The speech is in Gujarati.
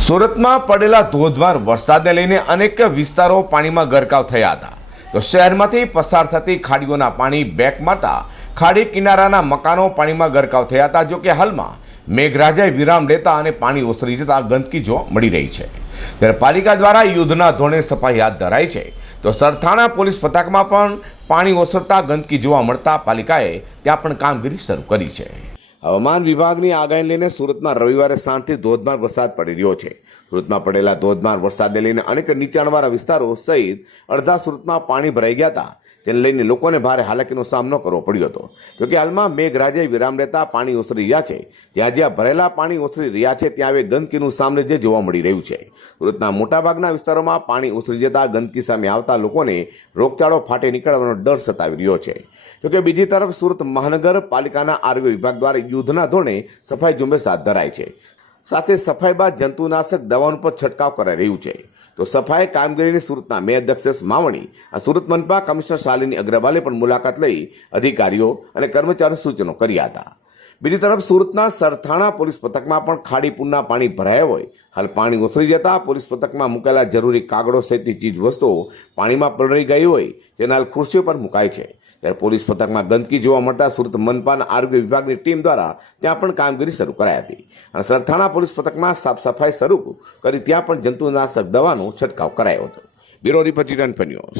સુરતમાં પડેલા ધોધમાર વરસાદને લઈને અનેક વિસ્તારો પાણીમાં ગરકાવ થયા હતા. તો શહેરમાંથી પસાર થતી ખાડીઓના પાણી બેક મારતા ખાડી કિનારાના મકાનો પાણીમાં ગરકાવ થયા હતા, જો કે હાલમાં મેઘરાજાએ વિરામ લેતા અને પાણી ઓસરી જતા ગંદકી જોવા મળી રહી છે. ત્યારે પાલિકા દ્વારા યુદ્ધના ધોરણે સફાઈ હાથ ધરાઈ છે. તો સરથાણા પોલીસ પથકમાં પણ પાણી ઓસરતા ગંદકી જોવા મળતા પાલિકાએ ત્યાં પણ કામગીરી શરૂ કરી છે. હવામાન વિભાગની આગાહી લઈને સુરતમાં રવિવારે સાંજથી ધોધમાર વરસાદ પડી રહ્યો છે. સુરતમાં પડેલા ધોધમાર વરસાદને લઈને અનેક નીચાણવાળા વિસ્તારો સહિત અડધા સુરતમાં પાણી ભરાઈ ગયા હતા. તેને લઈને લોકોને ભારે હાલાકીનો સામનો કરવો પડ્યો હતો. જોકે હાલમાં મેઘરાજે વિરામ લેતા પાણી ઓસરી રહ્યા છે. જ્યાં જ્યાં ભરેલા પાણી ઓસરી રહ્યા છે, ત્યાં હવે ગંદકીનું સામ્રાજ્ય જોવા મળી રહ્યું છે. સુરતના મોટાભાગના વિસ્તારોમાં પાણી ઓસરી જતા ગંદકી સામે આવતા લોકોને રોગચાળો ફાટે નીકળવાનો ડર સતાવી રહ્યો છે. જોકે બીજી તરફ સુરત મહાનગરપાલિકાના આરોગ્ય વિભાગ દ્વારા યુદ્ધના ધોરણે સફાઈ ઝુંબેશ હાથ ધરાય છે. સાથે સફાઈ બાદ જંતુનાશક દવાનો પર છંટકાવ કરાઈ રહ્યું છે. તો સફાઈ કામગીરીની સુરતના મેયર દક્ષેશ માવણી, આ સુરત મનપા કમિશનર શાલિની અગ્રવાલે પણ મુલાકાત લઈ અધિકારીઓ અને કર્મચારીઓ સૂચનો કર્યા હતા. બીજી તરફ સુરતના સરથાણા પોલીસ પથકમાં પણ ખાડી પૂરના પાણી ભરાયા હોય. હાલ પાણી ઓસરી જતા પોલીસ પથકમાં મૂકેલા જરૂરી કાગળો સહિતની ચીજ વસ્તુઓ પાણીમાં પલળી ગઈ હોય. જેના હાલ ખુરશીઓ પર મુકાય છે. ત્યારે પોલીસ પથકમાં ગંદકી જોવા મળતા સુરત મનપાના આરોગ્ય વિભાગની ટીમ દ્વારા ત્યાં પણ કામગીરી શરૂ કરાઈ હતી. અને સરથાણા પોલીસ પથકમાં સાફ સફાઈ શરૂ કરી ત્યાં પણ જંતુનાશક દવાનો છંટકાવ કરાયો હતો. Bureau report news.